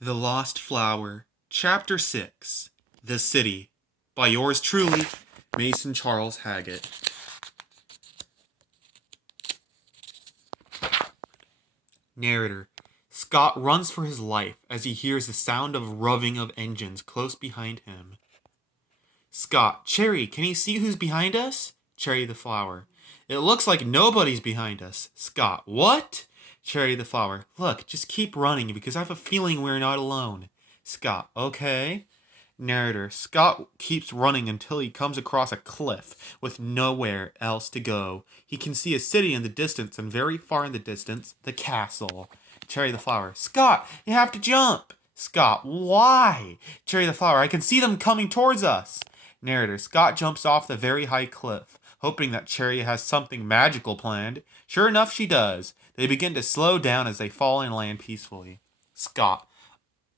The Lost Flower, Chapter 6, The City, by yours truly, Mason Charles Haggett. Narrator. Scott runs for his life as he hears the sound of rubbing of engines close behind him. Scott. Cherry, can you see who's behind us? Cherry the Flower. It looks like nobody's behind us. Scott. What? Cherry the Flower. Look, just keep running because I have a feeling we're not alone. Scott. Okay. Narrator. Scott keeps running until he comes across a cliff with nowhere else to go. He can see a city in the distance, and very far in the distance, the castle. Cherry the Flower. Scott, you have to jump. Scott. Why? Cherry the Flower. I can see them coming towards us. Narrator. Scott jumps off the very high cliff, hoping that Cherry has something magical planned. Sure enough, she does. They begin to slow down as they fall and land peacefully. Scott.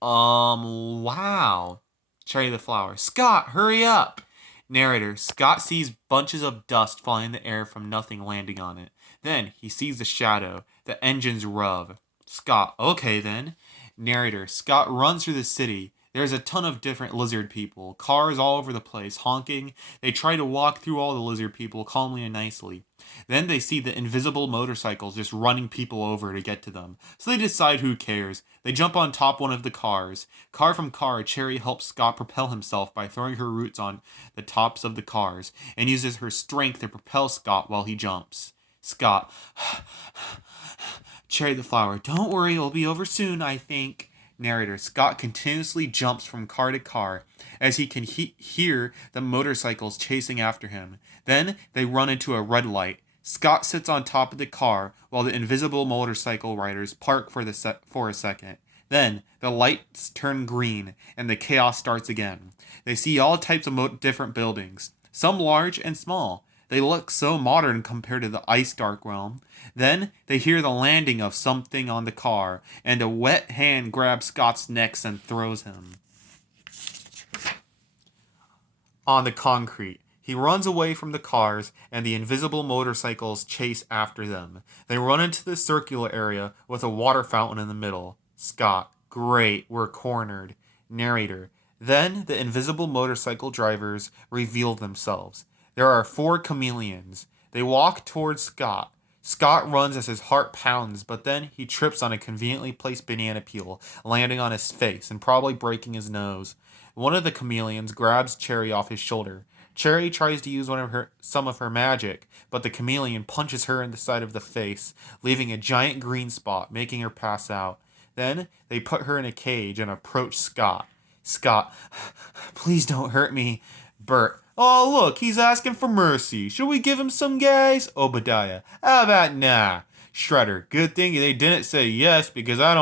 Wow. Cherry the Flower. Scott, hurry up. Narrator. Scott sees bunches of dust flying in the air from nothing landing on it. Then he sees the shadow. The engines rev. Scott. Okay then. Narrator. Scott runs through the city. There's a ton of different lizard people, cars all over the place, honking. They try to walk through all the lizard people calmly and nicely. Then they see the invisible motorcycles just running people over to get to them. So they decide who cares. They jump on top one of the cars. Car from car, Cherry helps Scott propel himself by throwing her roots on the tops of the cars and uses her strength to propel Scott while he jumps. Scott. Cherry the Flower. Don't worry, it'll be over soon, I think. Narrator. Scott continuously jumps from car to car as he can hear the motorcycles chasing after him. Then they run into a red light. Scott sits on top of the car while the invisible motorcycle riders park for a second. Then the lights turn green and the chaos starts again. They see all types of different buildings, some large and small. They look so modern compared to the ice dark realm. Then they hear the landing of something on the car, and a wet hand grabs Scott's neck and throws him on the concrete. He runs away from the cars, and the invisible motorcycles chase after them. They run into the circular area with a water fountain in the middle. Scott. Great, we're cornered. Narrator. Then the invisible motorcycle drivers reveal themselves. There are 4 chameleons. They walk towards Scott. Scott runs as his heart pounds, but then he trips on a conveniently placed banana peel, landing on his face and probably breaking his nose. One of the chameleons grabs Cherry off his shoulder. Cherry tries to use some of her magic, but the chameleon punches her in the side of the face, leaving a giant green spot, making her pass out. Then they put her in a cage and approach Scott. Scott. Please don't hurt me. Bert. Oh, look, he's asking for mercy. Should we give him some, guys? Obadiah. How about nah? Shredder. Good thing they didn't say yes because I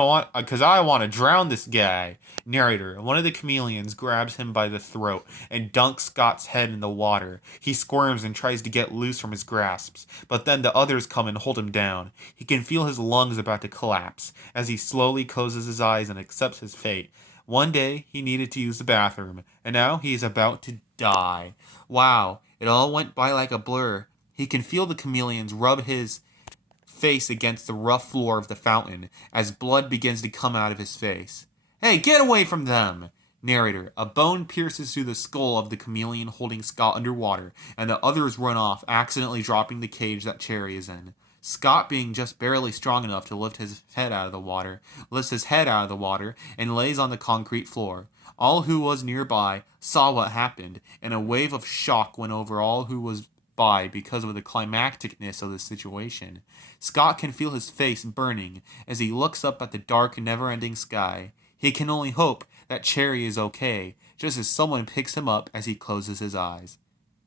want to drown this guy. Narrator. One of the chameleons grabs him by the throat and dunks Scott's head in the water. He squirms and tries to get loose from his grasps, but then the others come and hold him down. He can feel his lungs about to collapse as he slowly closes his eyes and accepts his fate. One day, he needed to use the bathroom, and now he is about to die. Wow, it all went by like a blur. He can feel the chameleons rub his face against the rough floor of the fountain as blood begins to come out of his face. Hey, get away from them! Narrator. A bone pierces through the skull of the chameleon holding Scott underwater, and the others run off, accidentally dropping the cage that Cherry is in. Scott, being just barely strong enough to lift his head out of the water, lifts his head out of the water and lays on the concrete floor. All who was nearby saw what happened, and a wave of shock went over all who was by because of the climacticness of the situation. Scott can feel his face burning as he looks up at the dark, never-ending sky. He can only hope that Cherry is okay, just as someone picks him up as he closes his eyes.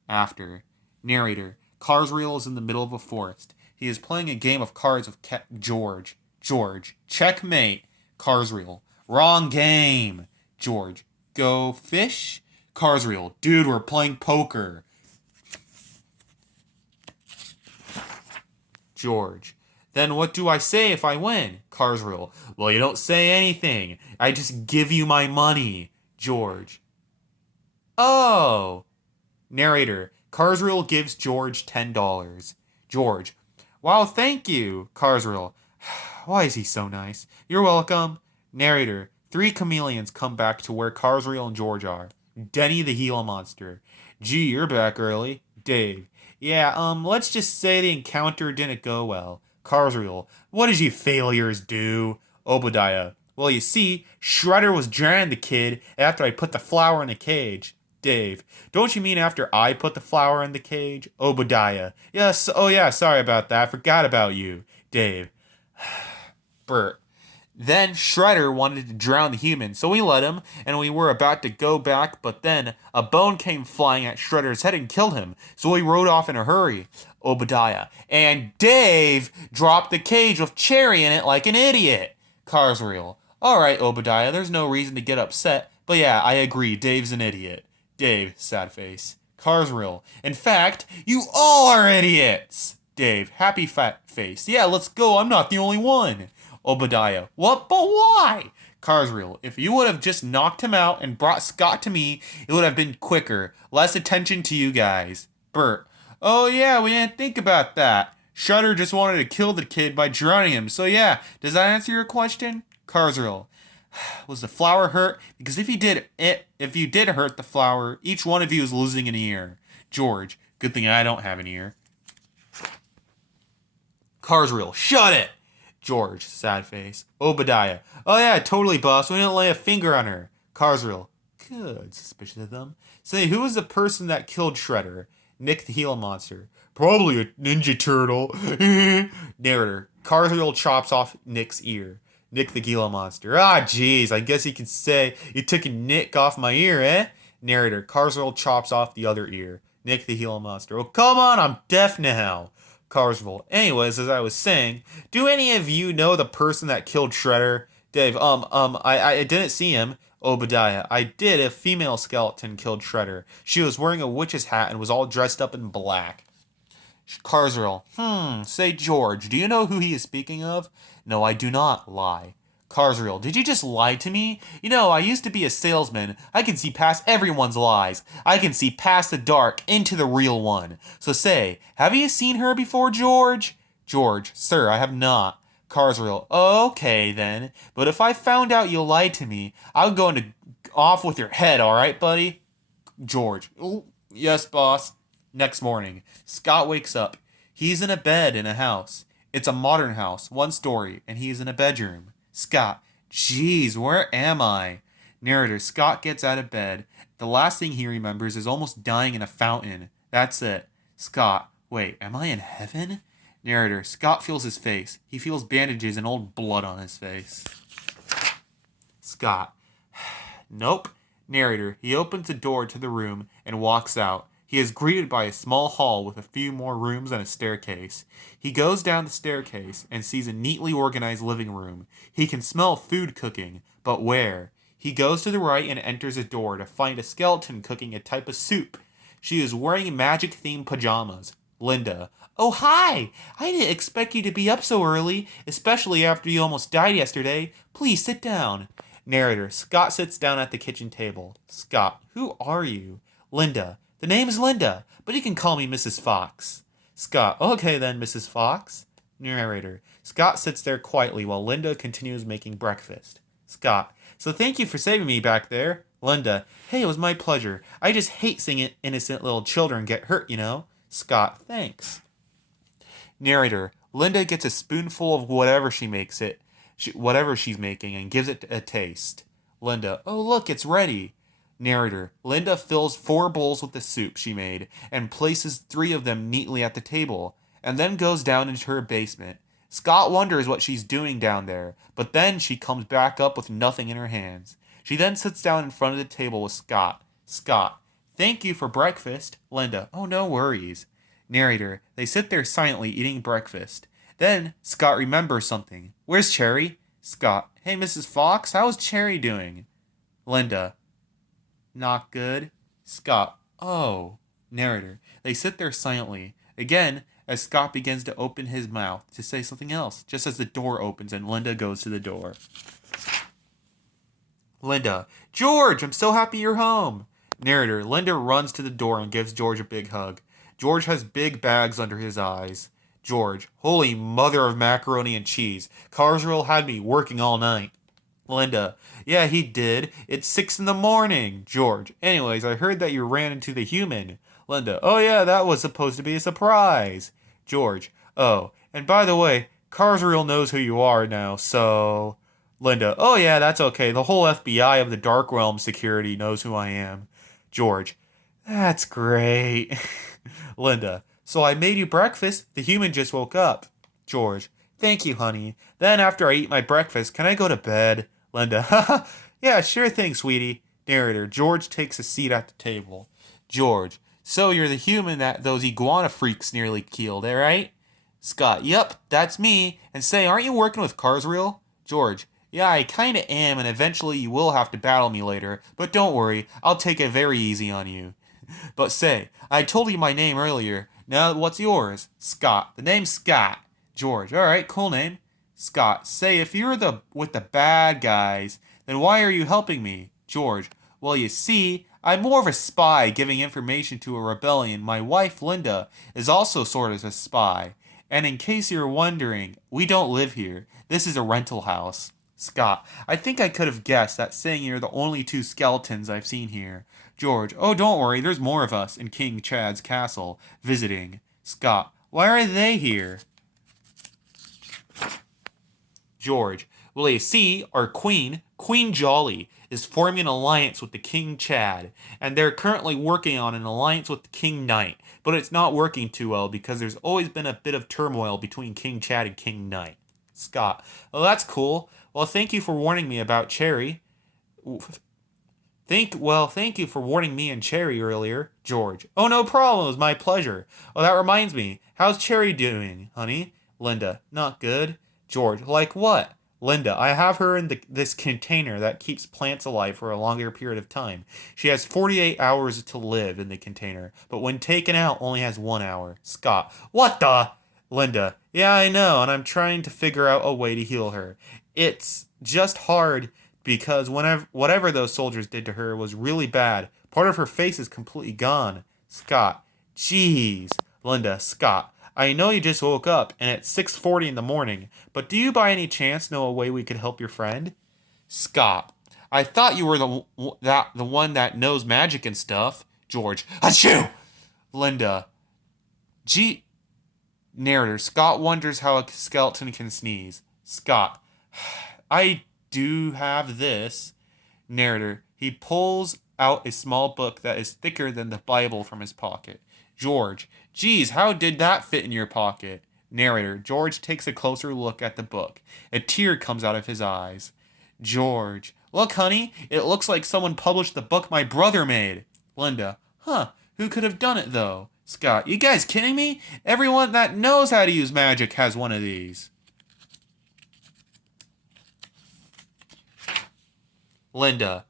After. Narrator. Carsreel is in the middle of a forest. He is playing a game of cards with George. George. Checkmate. Carsreel. Wrong game. George. Go fish? Carsreel. Dude, we're playing poker. George. Then what do I say if I win? Carsreel. Well, you don't say anything. I just give you my money. George. Oh. Narrator. Carsreel gives George $10. George. Wow, thank you. Carsreel. Why is he so nice? You're welcome. Narrator. 3 chameleons come back to where Carsreel and George are. Denny the Gila monster. Gee, you're back early. Dave. Yeah, let's just say the encounter didn't go well. Carsreel. What did you failures do? Obadiah. Well, you see, Shredder was drawing the kid after I put the flower in the cage. Dave. Don't you mean after I put the flower in the cage? Obadiah. Yes, oh yeah, sorry about that. I forgot about you. Dave. Bert. Then Shredder wanted to drown the human, so we let him, and we were about to go back, but then a bone came flying at Shredder's head and killed him, so we rode off in a hurry. Obadiah. And Dave dropped the cage with Cherry in it like an idiot. Carsreel. Alright, Obadiah, there's no reason to get upset, but yeah, I agree, Dave's an idiot. Dave, sad face. Carsreel. In fact, you all are idiots! Dave, happy fat face. Yeah, let's go, I'm not the only one. Obadiah. What? But why? Carsreel. If you would have just knocked him out and brought Scott to me, it would have been quicker. Less attention to you guys. Bert. Oh yeah, we didn't think about that. Shredder just wanted to kill the kid by drowning him. So yeah, does that answer your question? Carsreel. Was the flower hurt? Because if you did hurt the flower, each one of you is losing an ear. George. Good thing I don't have an ear. Carsreel. Shut it! George, sad face. Obadiah. Oh yeah, totally, boss. We didn't lay a finger on her. Carsreel. Good, suspicious of them. Say, who was the person that killed Shredder? Nick the Gila monster. Probably a Ninja Turtle. Narrator. Carsreel chops off Nick's ear. Nick the Gila monster. Ah, jeez, I guess you could say you took a nick off my ear, eh? Narrator. Carsreel chops off the other ear. Nick the Gila monster. Oh, come on, I'm deaf now. Carsreel. Anyways, as I was saying, do any of you know the person that killed Shredder? Dave. I didn't see him. Obadiah. I did. A female skeleton killed Shredder. She was wearing a witch's hat and was all dressed up in black. Carsreel. Say, George, do you know who he is speaking of? No, I do not. Lie. Carsreel. Did you just lie to me? You know, I used to be a salesman. I can see past everyone's lies. I can see past the dark into the real one. So say, have you seen her before, George? George. Sir, I have not. Carsreel. Okay, then. But if I found out you lied to me, I would go off with your head, alright, buddy? George. Oh, yes, boss. Next morning, Scott wakes up. He's in a bed in a house. It's a modern house, 1 story, and he's in a bedroom. Scott. Jeez, where am I? Narrator. Scott gets out of bed. The last thing he remembers is almost dying in a fountain. That's it. Scott. Wait, am I in heaven? Narrator. Scott feels his face. He feels bandages and old blood on his face. Scott. Nope. Narrator. He opens the door to the room and walks out. He is greeted by a small hall with a few more rooms and a staircase. He goes down the staircase and sees a neatly organized living room. He can smell food cooking, but where? He goes to the right and enters a door to find a skeleton cooking a type of soup. She is wearing magic-themed pajamas. Linda. Oh, hi! I didn't expect you to be up so early, especially after you almost died yesterday. Please sit down. Narrator. Scott sits down at the kitchen table. Scott. Who are you? Linda. The name is Linda, but you can call me Mrs. Fox. Scott. Okay then, Mrs. Fox. Narrator. Scott sits there quietly while Linda continues making breakfast. Scott. So thank you for saving me back there. Linda. Hey, it was my pleasure. I just hate seeing innocent little children get hurt, you know. Scott. Thanks. Narrator. Linda gets a spoonful of whatever she's making and gives it a taste. Linda. Oh, look, it's ready. Narrator. Linda fills 4 bowls with the soup she made and places 3 of them neatly at the table, and then goes down into her basement. Scott wonders what she's doing down there, but then she comes back up with nothing in her hands. She then sits down in front of the table with Scott. Scott. Thank you for breakfast. Linda. Oh, no worries. Narrator. They sit there silently eating breakfast. Then Scott remembers something. Where's Cherry? Scott. Hey, Mrs. Fox, how's Cherry doing? Linda. Not good. Scott. Oh. Narrator. They sit there silently. Again, as Scott begins to open his mouth to say something else, just as the door opens and Linda goes to the door. Linda. George, I'm so happy you're home. Narrator. Linda runs to the door and gives George a big hug. George has big bags under his eyes. George. Holy mother of macaroni and cheese. Carswell had me working all night. Linda. Yeah, he did. It's 6 in the morning. George. Anyways, I heard that you ran into the human. Linda. Oh yeah, that was supposed to be a surprise. George. Oh, and by the way, Carswell knows who you are now, so... Linda. Oh yeah, that's okay. The whole FBI of the Dark Realm security knows who I am. George. That's great. Linda. So I made you breakfast. The human just woke up. George. Thank you, honey. Then after I eat my breakfast, can I go to bed? Linda. Haha. Yeah, sure thing, sweetie. Narrator. George takes a seat at the table. George. So you're the human that those iguana freaks nearly killed, right? Scott. Yep, that's me. And say, aren't you working with Carswell? George. Yeah, I kinda am, and eventually you will have to battle me later, but don't worry, I'll take it very easy on you. But say, I told you my name earlier. Now what's yours? Scott. The name's Scott. George. Alright, cool name. Scott. Say, if you're with the bad guys, then why are you helping me? George. Well, you see, I'm more of a spy giving information to a rebellion. My wife, Linda, is also sort of a spy. And in case you're wondering, we don't live here. This is a rental house. Scott. I think I could have guessed that saying you're the only two skeletons I've seen here. George. Oh, don't worry, there's more of us in King Chad's castle visiting. Scott. Why are they here? George. Well, you see, our queen, Queen Jolly, is forming an alliance with the King Chad, and they're currently working on an alliance with the King Knight, but it's not working too well because there's always been a bit of turmoil between King Chad and King Knight. Scott. Well, that's cool. Well, thank you for warning me about Cherry. Thank you for warning me and Cherry earlier. George. Oh, no problem. It was my pleasure. Oh, that reminds me. How's Cherry doing, honey? Linda. Not good. George. Like what? Linda. I have her in this container that keeps plants alive for a longer period of time. She has 48 hours to live in the container, but when taken out, only has 1 hour. Scott. What the? Linda. Yeah, I know, and I'm trying to figure out a way to heal her. It's just hard because whatever those soldiers did to her was really bad. Part of her face is completely gone. Scott. Jeez. Linda. Scott. I know you just woke up and it's 6:40 in the morning, but do you by any chance know a way we could help your friend? Scott. I thought you were the one that knows magic and stuff. George. Achoo! Linda. Gee. Narrator. Scott wonders how a skeleton can sneeze. Scott. I do have this. Narrator. He pulls out a small book that is thicker than the Bible from his pocket. George. Geez, how did that fit in your pocket? Narrator. George takes a closer look at the book. A tear comes out of his eyes. George. Look, honey, it looks like someone published the book my brother made. Linda. Huh, who could have done it, though? Scott. You guys kidding me? Everyone that knows how to use magic has one of these. Linda.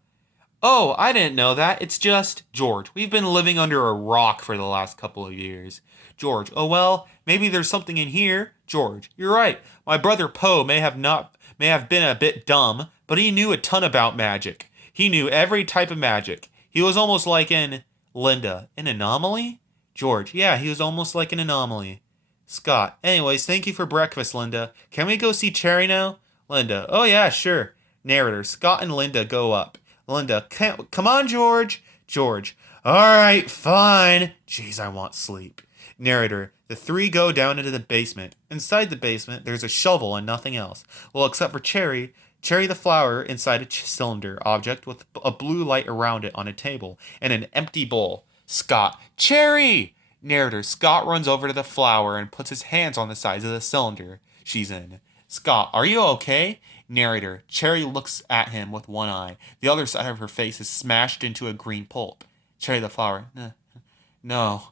Oh, I didn't know that. It's just... George. We've been living under a rock for the last couple of years. George. Oh well, maybe there's something in here. George. You're right. My brother Poe may have been a bit dumb, but he knew a ton about magic. He knew every type of magic. He was almost like an... Linda. An anomaly? George. Yeah, he was almost like an anomaly. Scott. Anyways, thank you for breakfast, Linda. Can we go see Cherry now? Linda. Oh yeah, sure. Narrator. Scott and Linda go up. Linda. Come on, George. George. Alright, fine. Jeez, I want sleep. Narrator. The three go down into the basement. Inside the basement, there's a shovel and nothing else. Well, except for Cherry. Cherry the flower inside a cylinder object with a blue light around it on a table and an empty bowl. Scott. Cherry! Narrator. Scott runs over to the flower and puts his hands on the sides of the cylinder she's in. Scott. Are you okay? Narrator. Cherry looks at him with one eye. The other side of her face is smashed into a green pulp. Cherry the flower. No.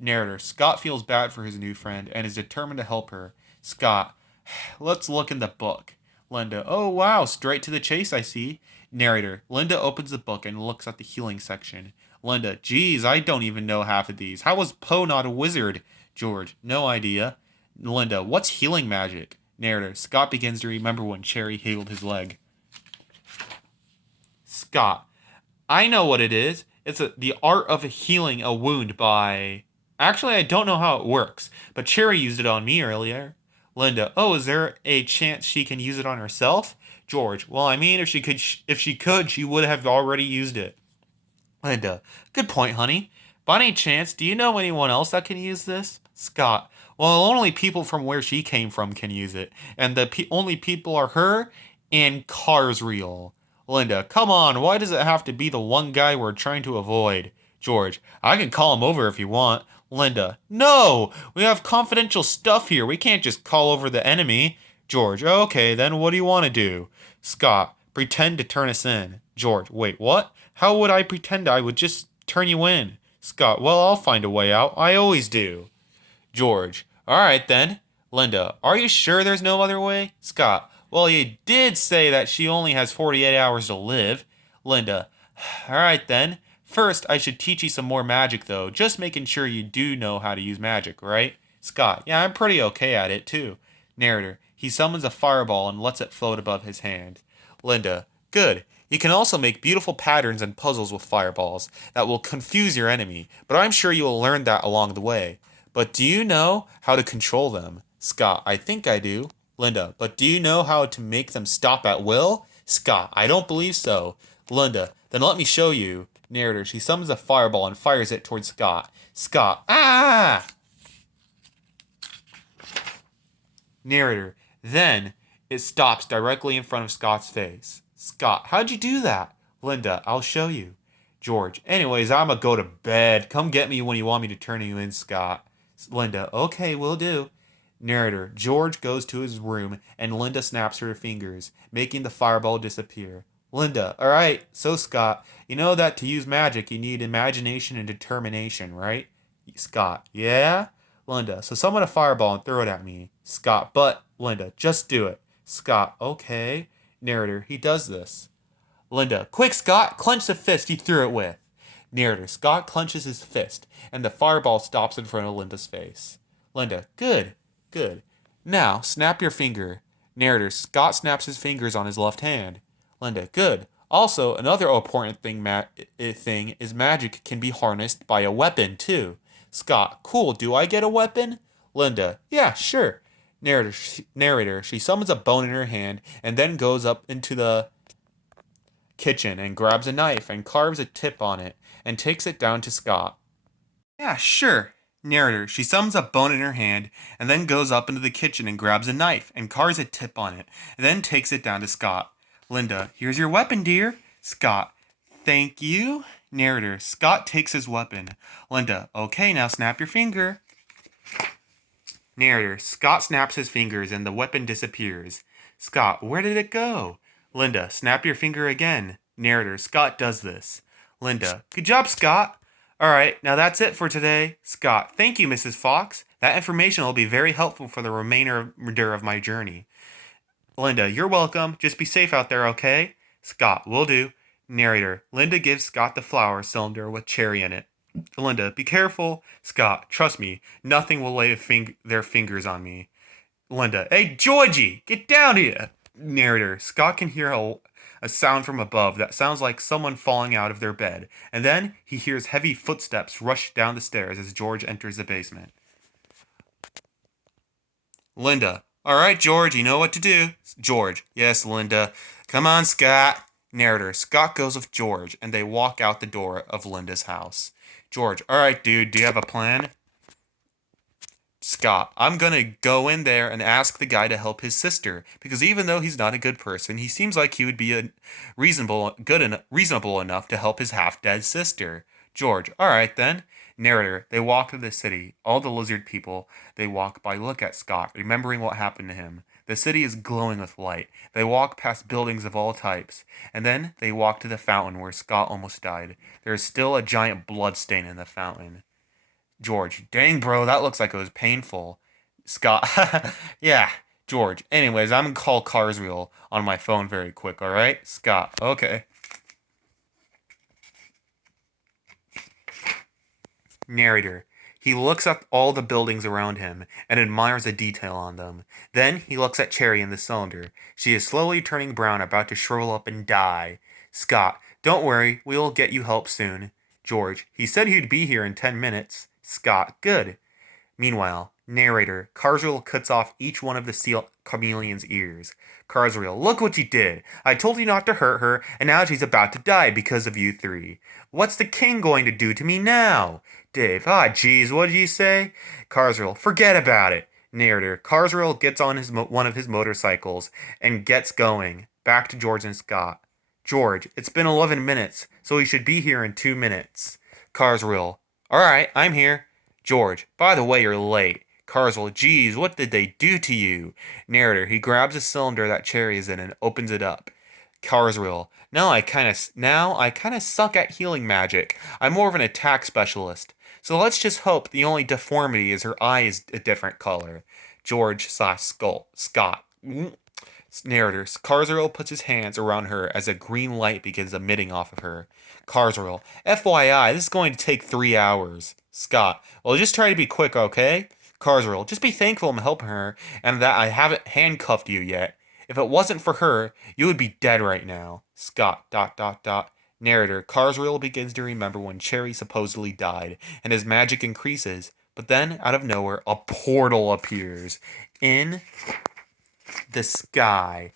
Narrator. Scott feels bad for his new friend and is determined to help her. Scott. Let's look in the book. Linda, oh wow, straight to the chase, I see. Narrator, Linda opens the book and looks at the healing section. Linda, geez, I don't even know half of these. How was Poe not a wizard? George, no idea. Linda, what's healing magic? Narrator, Scott begins to remember when Cherry healed his leg. Scott, I know what it is. It's the art of healing a wound by. Actually, I don't know how it works, but Cherry used it on me earlier. Linda, oh, is there a chance she can use it on herself? George, well, I mean, if she could, she would have already used it. Linda, good point, honey. By any chance, do you know anyone else that can use this? Scott, well, only people from where she came from can use it, and the only people are her and Carsreal. Linda, come on, why does it have to be the one guy we're trying to avoid? George, I can call him over if you want. Linda, no! We have confidential stuff here. We can't just call over the enemy. George, okay, then what do you want to do? Scott, pretend to turn us in. George, wait, what? How would I pretend I would just turn you in? Scott, well, I'll find a way out. I always do. George, all right then. Linda, are you sure there's no other way? Scott, well, you did say that she only has 48 hours to live. Linda, all right then. First, I should teach you some more magic, though. Just making sure you do know how to use magic, right? Scott, yeah, I'm pretty okay at it, too. Narrator, he summons a fireball and lets it float above his hand. Linda, good. You can also make beautiful patterns and puzzles with fireballs that will confuse your enemy, but I'm sure you will learn that along the way. But do you know how to control them? Scott, I think I do. Linda, but do you know how to make them stop at will? Scott, I don't believe so. Linda, then let me show you. Narrator, she summons a fireball and fires it towards Scott. Scott, ah! Narrator, then it stops directly in front of Scott's face. Scott, how'd you do that? Linda, I'll show you. George, anyways, I'ma go to bed. Come get me when you want me to turn you in, Scott. Linda, okay, will do. Narrator, George goes to his room and Linda snaps her fingers, making the fireball disappear. Linda, alright, so Scott, you know that to use magic you need imagination and determination, right? Scott, yeah? Linda, so summon a fireball and throw it at me. Scott, but, Linda, just do it. Scott, okay. Narrator, he does this. Linda, quick Scott, clench the fist he threw it with. Narrator, Scott clenches his fist, and the fireball stops in front of Linda's face. Linda, good, good. Now, snap your finger. Narrator, Scott snaps his fingers on his left hand. Linda, good. Also, another important thing is magic can be harnessed by a weapon, too. Scott, cool, do I get a weapon? Linda, yeah, sure. Narrator, she summons a bone in her hand and then goes up into the kitchen and grabs a knife and carves a tip on it and takes it down to Scott. Yeah, sure. Narrator, she summons a bone in her hand and then goes up into the kitchen and grabs a knife and carves a tip on it and then takes it down to Scott. Linda, here's your weapon, dear. Scott, thank you. Narrator, Scott takes his weapon. Linda, okay, now snap your finger. Narrator, Scott snaps his fingers and the weapon disappears. Scott, where did it go? Linda, snap your finger again. Narrator, Scott does this. Linda, good job, Scott. All right, now that's it for today. Scott, thank you, Mrs. Fox. That information will be very helpful for the remainder of my journey. Linda, you're welcome. Just be safe out there, okay? Scott, will do. Narrator, Linda gives Scott the flower cylinder with cherry in it. Linda, be careful. Scott, trust me, nothing will lay their fingers on me. Linda, hey, Georgie, get down here. Narrator, Scott can hear a sound from above that sounds like someone falling out of their bed, and then he hears heavy footsteps rush down the stairs as George enters the basement. Linda, all right, George, you know what to do. George, yes, Linda. Come on, Scott. Narrator, Scott goes with George, and they walk out the door of Linda's house. George, all right, dude, do you have a plan? Scott, I'm gonna go in there and ask the guy to help his sister, because even though he's not a good person, he seems like he would be reasonable enough to help his half-dead sister. George, all right then. Narrator, they walk to the city. All the lizard people they walk by look at Scott, remembering what happened to him. The city is glowing with light. They walk past buildings of all types, and then they walk to the fountain where Scott almost died. There is still a giant blood stain in the fountain. George, dang bro, that looks like it was painful. Scott, yeah, George, anyways, I'm gonna call Carswheel on my phone very quick, alright? Scott, okay. Narrator. He looks at all the buildings around him and admires the detail on them. Then he looks at Cherry in the cylinder. She is slowly turning brown, about to shrivel up and die. Scott. Don't worry, we'll get you help soon. George. He said he'd be here in 10 minutes. Scott. Good. Meanwhile, narrator, Carswell cuts off each one of the seal chameleon's ears. Carswell, look what you did. I told you not to hurt her, and now she's about to die because of you three. What's the king going to do to me now? Dave, jeez, what did you say? Carswell, forget about it. Narrator, Carswell gets on one of his motorcycles and gets going. Back to George and Scott. George, it's been 11 minutes, so he should be here in 2 minutes. Carswell, alright, I'm here. George, by the way, you're late. Carswell, geez, what did they do to you? Narrator, he grabs a cylinder that Cherry is in and opens it up. Carswell, now I kind of suck at healing magic. I'm more of an attack specialist. So let's just hope the only deformity is her eye is a different color. George / Scott. Narrator, Carswell puts his hands around her as a green light begins emitting off of her. Carswell, FYI, this is going to take 3 hours. Scott, well, just try to be quick, okay? Carswell, just be thankful I'm helping her and that I haven't handcuffed you yet. If it wasn't for her, you would be dead right now. Scott, ... Narrator, Carswell begins to remember when Cherry supposedly died, and his magic increases. But then, out of nowhere, a portal appears in the sky,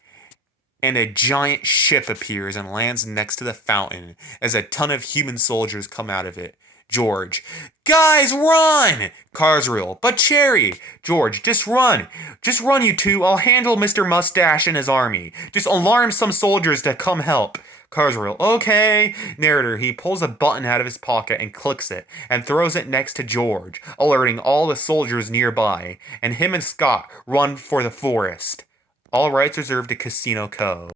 and a giant ship appears and lands next to the fountain as a ton of human soldiers come out of it. George, guys, run! Carswell, but Cherry! George, just run! Just run, you two! I'll handle Mr. Mustache and his army. Just alarm some soldiers to come help. Carswell, okay. Narrator, he pulls a button out of his pocket and clicks it, and throws it next to George, alerting all the soldiers nearby, and him and Scott run for the forest. All rights reserved to Casino Cove.